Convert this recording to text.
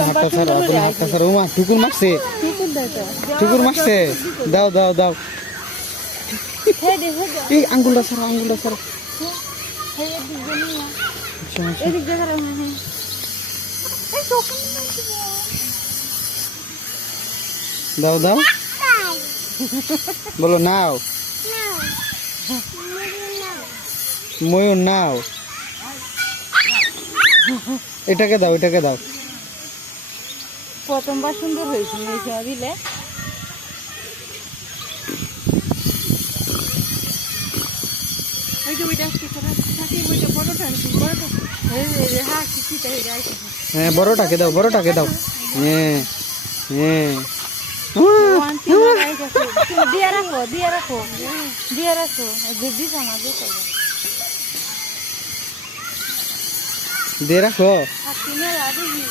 হাতটা ছাড়ো মা ঠুকুর মারছে দাও দাও দাও এই আঙ্গুলটা ছাড়ো দাও দাও বলো নাও ময়ূর নাও এটাকে দাও প্রথমবার সুন্দর হয়েছে দিলে হ্যাঁ বড়টাকে দাও হ্যাঁ দিয়ে রাখো দিস আমাকে দিয়ে রাখো মেলা দিবি